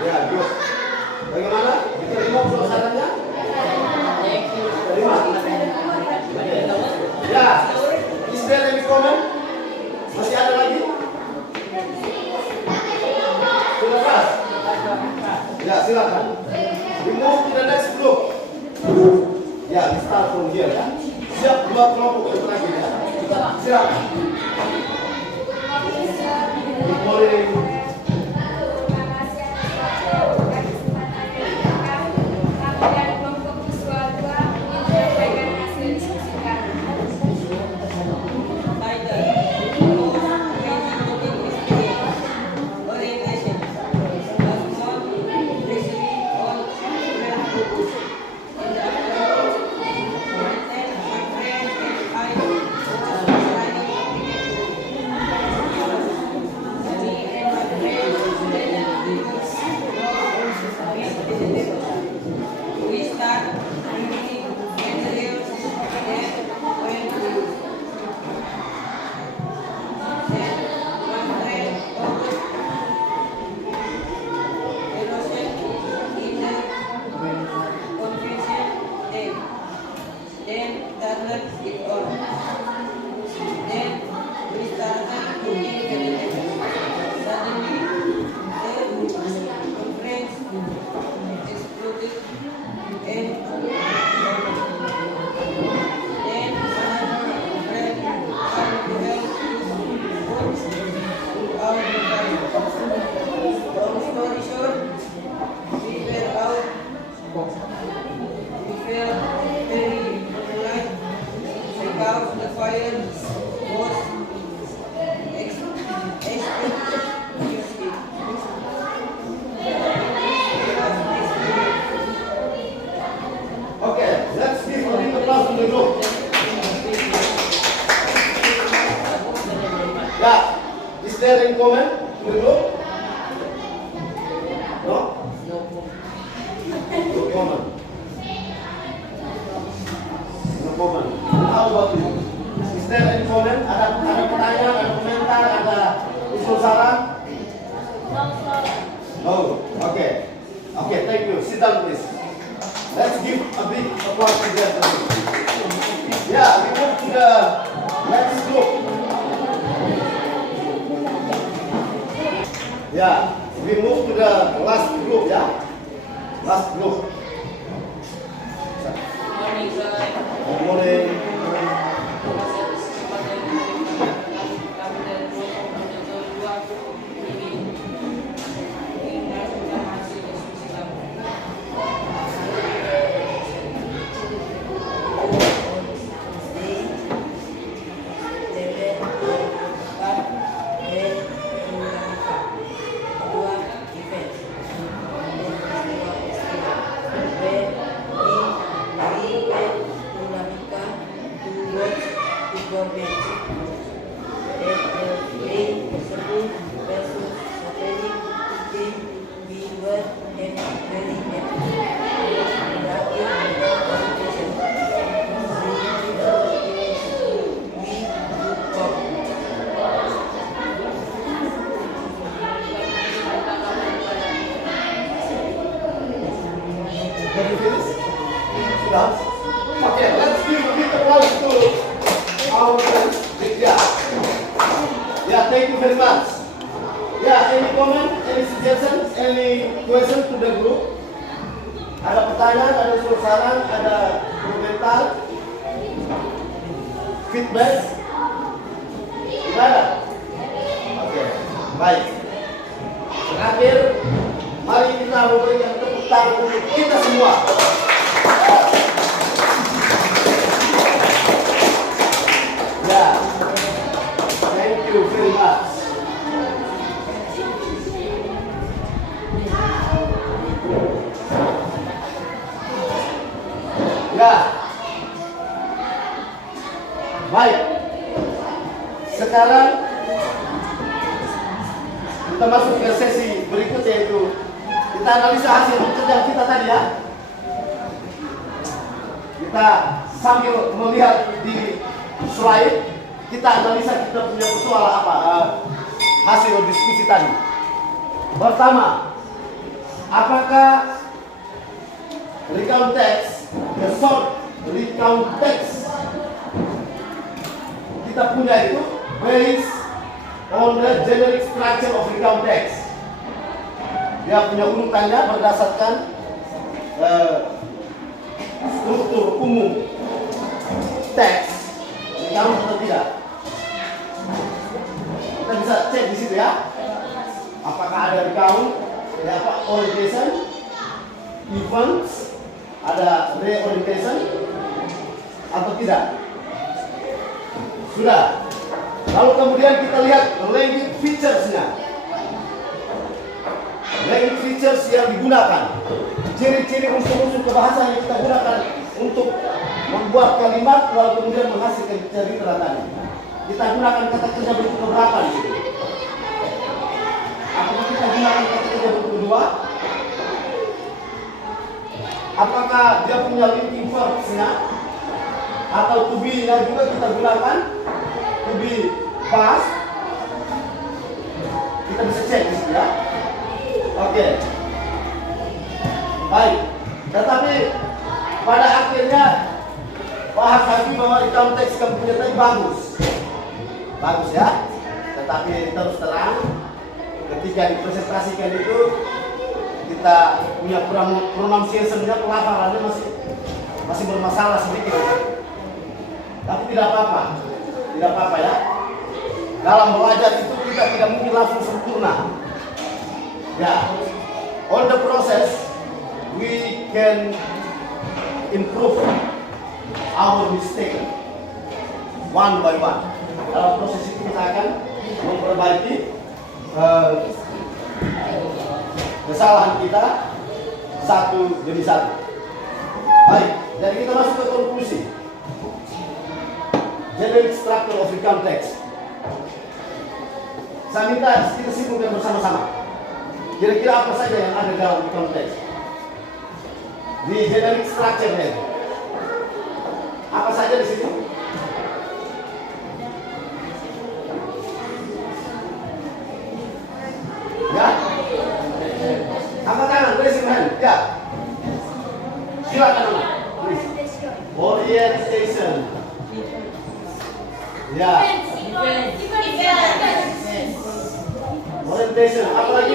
Ya, Gus. Bagaimana? Diterima usul sarannya? Terima. Ya, is there any comment? Masih ada lagi? Sudah pas? Ya, silakan. We move to the next group. Ya, we start from here ya. Siap dua kelompok yang terakhir ya. Silakan. Good morning. Yeah, we move to the last group, yeah? Last group. Good morning. Okay, let's give a big applause to our friends. Yeah, thank you very much. Yeah, any comment, any suggestions, any question to the group? Ada pertanyaan, ada usul saran, ada komentar, feedback? Tidak ada? Oke, baik. Terakhir, mari kita memberikan tepuk tangan untuk kita semua. Baik. Sekarang kita masuk ke sesi berikutnya, yaitu kita analisa hasil pekerjaan kita tadi ya. Kita sambil melihat di slide, kita analisa kita punya persoalan apa, hasil diskusi tadi. Pertama, apakah recount text, the short recount text kita punya itu based on the generic structure of recount text? Dia punya urutannya berdasarkan struktur umum teks recount atau tidak? Kita bisa cek di situ ya. Apakah ada recount, apa orientation, events, ada reorientation atau tidak? Sudah. Lalu kemudian kita lihat language features-nya. Language features yang digunakan, ciri-ciri unsur-unsur kebahasaan yang kita gunakan untuk membuat kalimat lalu kemudian menghasilkan cerita tadi. Kita gunakan kata kerja bentuk berapa di sini? Apakah kita gunakan kata kerja bentuk kedua? Apakah dia punya linking verbs-nya? Atau to be-nya juga kita gunakan? To be past? Kita bisa cek di sini ya. Oke. Baik. Tetapi pada akhirnya paham kami bahwa di konteks kampanye tadi bagus. Bagus ya. Tetapi terus terang ketika dipresentasikan itu kita punya pronunciation-nya, pelafalannya masih bermasalah sedikit. Tapi tidak apa-apa. Tidak apa-apa ya. Dalam belajar itu kita tidak mungkin langsung sempurna. Ya, on the process we can improve our mistake one by one. Dalam proses itu kita akan memperbaiki kesalahan kita satu demi satu. Baik, jadi kita masuk ke konklusi. Generic structure of recount text. Saya minta kita simpulkan bersama-sama. Kira-kira apa saja yang ada dalam recount text? Di generic structure-nya. Apa saja di sini? Ya? Angkat tangan, raise your hand. Ya. Silakan Mama. Orientation. Ya. Orientation. Apa lagi?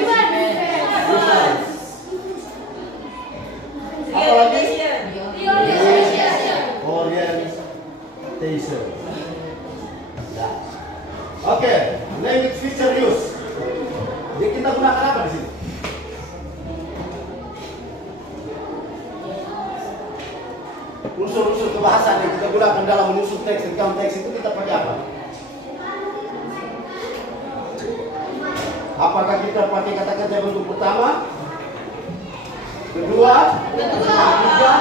Apa lagi? Orientation. Ya. Oke, language feature use. Jadi kita gunakan apa di sini? Unsur-unsur kebahasaan yang kita gunakan dalam menyusun teks, recount teks itu kita pakai apa? Apakah kita pakai kata kerja bentuk pertama, kedua, ketiga,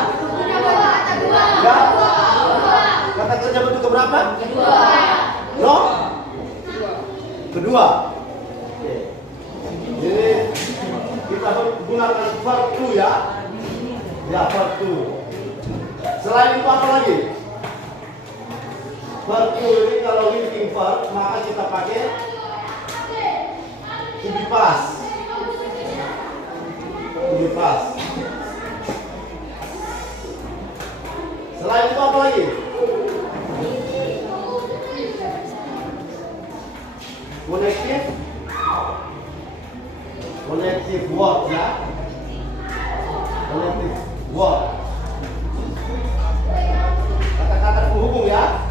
ya? Kata kerja bentuk keberapa? No? Kedua. Jadi kita gunakan verb to ya. Ya, verb to. Selain itu apa lagi? Verb to ini kalau linking verb maka kita pakai to be past. To be past. Selain itu apa lagi? Connective word ya. Connective word. Kata-kata penghubung ya.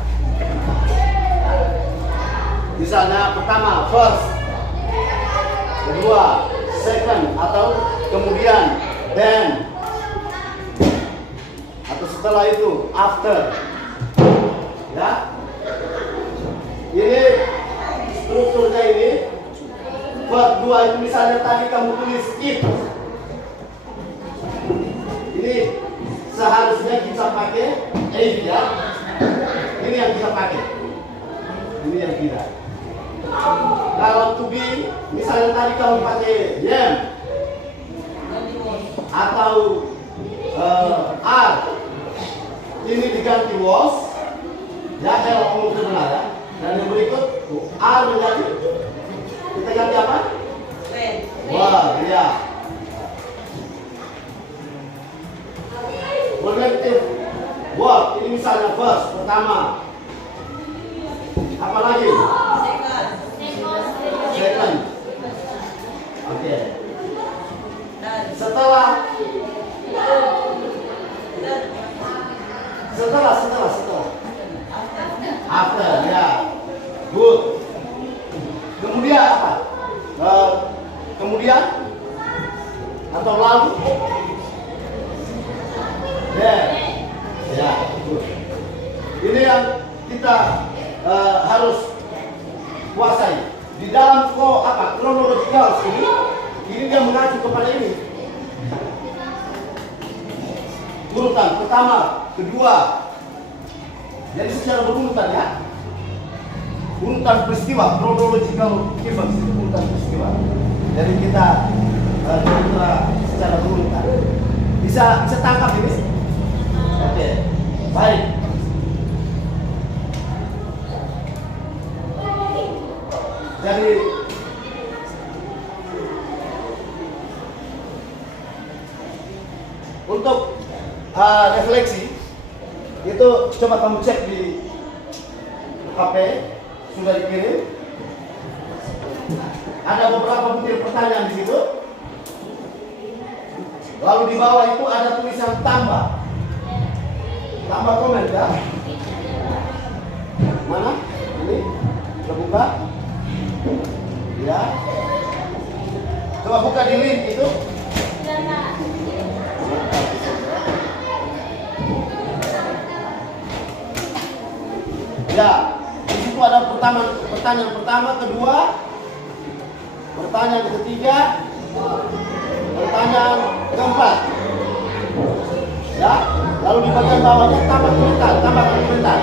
Misalnya pertama first, kedua second, atau kemudian then, atau setelah itu after. Ya. Ini strukturnya ini. Verb 2 itu misalnya tadi kamu tulis it. Ini seharusnya kita pakai it ya. Ini yang kita pakai. ini yang tidak. Kalau to be, misalnya tadi kamu pakai am atau are, ini diganti was, ya kalau kamu benar ya. Dan yang berikut are menjadi, kita ganti apa? Wah, ya. Positive word, ini misalnya first, pertama. Apa lagi? Second. Oke. Setelah after, ya. Good. Kemudian apa? Kemudian atau lalu? Ya, good. Ini yang kita harus kuasai. Di dalam kronologikal ini dia mengacu kepada ini. Urutan pertama, kedua. Jadi secara berurutan ya. Urutan peristiwa, chronological events itu urutan peristiwa. Jadi kita secara berurutan. Bisa tangkap ini? Oke. Baik. Jadi untuk refleksi itu coba kamu cek di HP, sudah dikirim. Ada beberapa butir pertanyaan di situ. Lalu di bawah itu ada tulisan tambah komen ya. Mana? Ini terbuka. Ya. Coba buka di link itu. Ya, di situ ada pertanyaan pertama, kedua, pertanyaan ketiga, pertanyaan keempat. Ya, lalu di bagian bawahnya tambah komentar.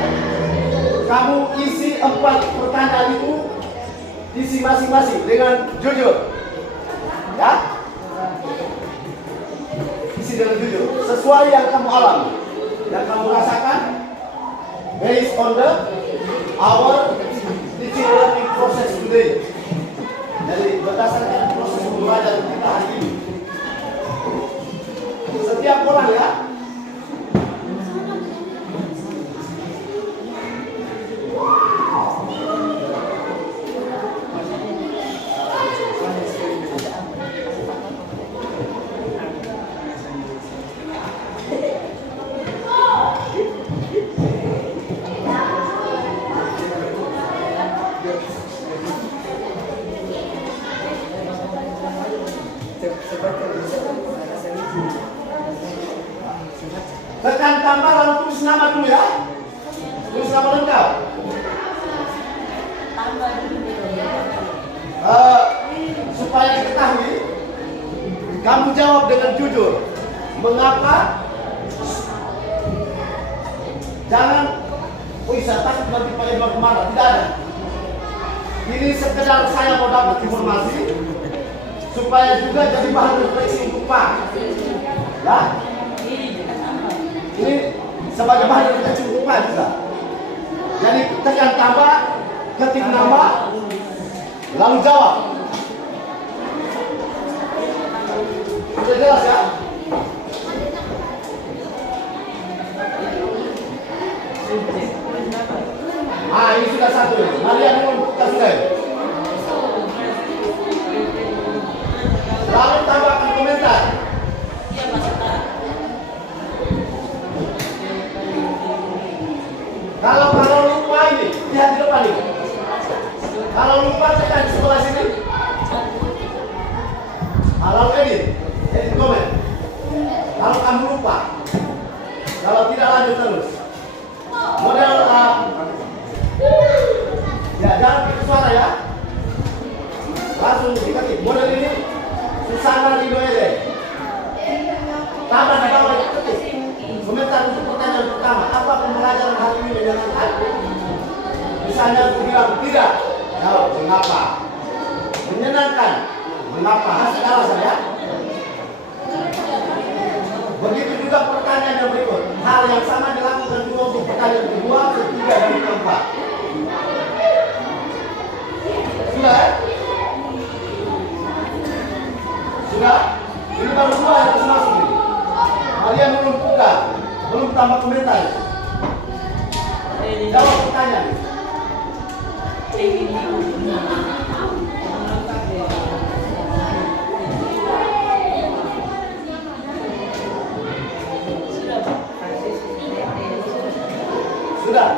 Kamu isi 4 pertanyaan itu, isi masing-masing dengan jujur. Ya, isi dengan jujur, sesuai yang kamu alami, yang kamu rasakan, based on our teaching learning process today. Jadi berdasarkan proses belajar kita hari ini. Setiap orang ya. Tekan tambah lalu tulis nama dulu ya. Tulis nama lengkap. Supaya diketahui, kamu jawab dengan jujur. Mengapa? Jangan, saya takut nanti pakai luar kemana. Tidak ada. Ini sekedar saya mau dapat informasi supaya juga jadi bahan refleksi untuk Pak. Ya. Ini sebagai bahan refleksi untuk Pak juga. Jadi tekan tambah, ketik nama, lalu jawab. Sudah jelas ya? Ini sudah satu. Maria dulu buka sudah. Lalu tambahkan komentar. Kalau lupa ini, lihat di depan ini. Kalau lupa tekan di sebelah sini. Lalu edit komen. Kalau kamu lupa, kalau tidak lanjut terus. Model ya jangan pakai suara ya. Langsung diketik. Model ini Susana Ridoele. Tambah di bawah ketik. Komentar untuk pertanyaan pertama. Apa pembelajaran hari ini menyenangkan? Bisa misalnya aku bilang tidak, jawab mengapa. Menyenangkan, mengapa? Hasil alasan ya. Begitu juga pertanyaan yang berikut. Hal yang sama dilakukan juga untuk pertanyaan kedua, ketiga, dan keempat. Sudah ya? Sudah? Ini baru dua yang harus masuk ini. Kalian belum buka, belum tambah komentar. Jawab pertanyaan. Sudah.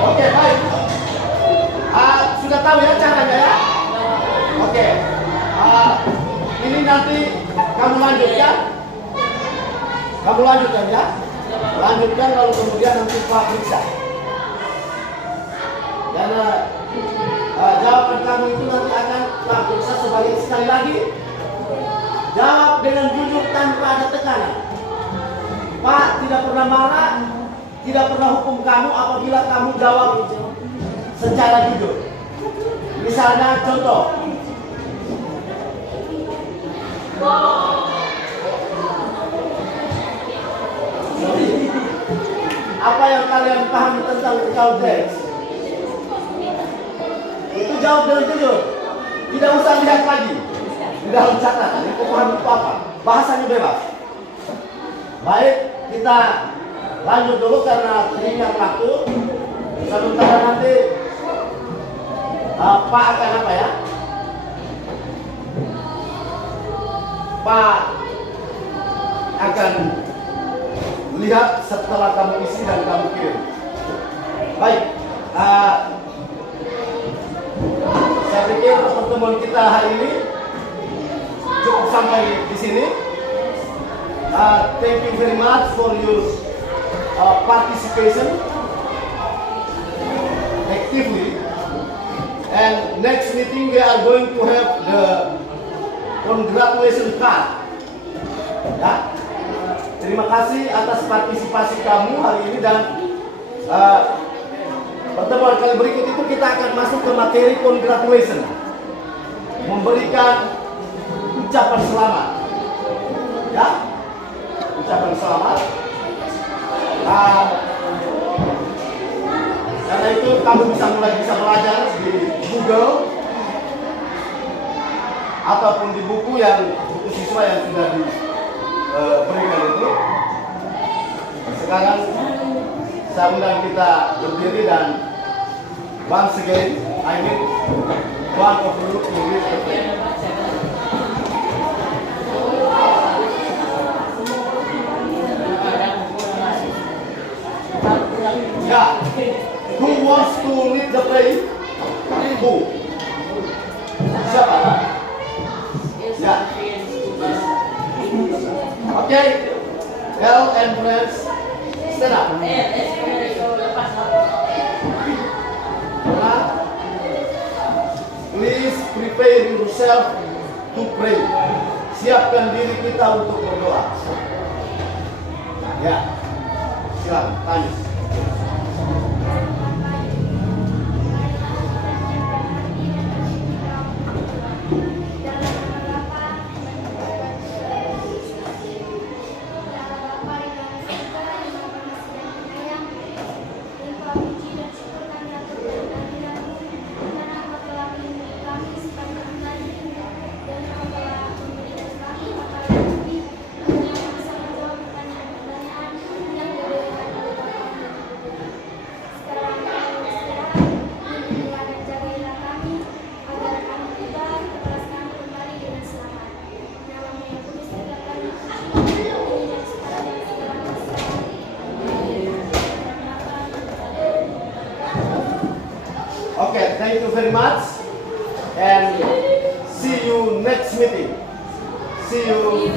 Oke, baik. Sudah tahu ya caranya ya? Oke. Ini nanti kamu lanjutkan. Kamu lanjutkan ya? Lanjutkan lalu kemudian nanti Pak periksa. Dan jawaban kamu itu nanti akan Pak periksa sebagai sekali lagi. Jawab dengan jujur tanpa ada tekanan. Pak tidak pernah marah, tidak pernah hukum kamu apabila kamu jawab secara jujur. Misalnya contoh. Apa yang kalian pahami tentang account tax? Itu jawab dengan jujur. Tidak usah lihat lagi di dalam catatan. Itu paham itu apa? Bahasanya bebas. Baik, kita lanjut dulu karena terikat waktu. Sementara nanti Pak akan apa ya? Pak akan lihat setelah kamu isi dan kamu kirim. Baik, saya pikir pertemuan kita hari ini cukup sampai di sini. Thank you very much for your participation actively. And next meeting we are going to have the congratulation card. Ya. Terima kasih atas partisipasi kamu hari ini dan pertemuan kali berikut itu kita akan masuk ke materi congratulation. Memberikan ucapan selamat. Ya. Ucapan selamat. Karena itu kamu bisa belajar di Google ataupun di buku siswa yang sudah diberikan itu. Sekarang saya undang kita berdiri dan once again I mean one of you to read the prayer. Yeah. Who wants to read the prayer? Who? Siapa? Ya. Okay. L and friends, stand up. Please prepare yourself to pray. Siapkan diri kita untuk berdoa. Ya. Silakan, tanya. next meeting. See you.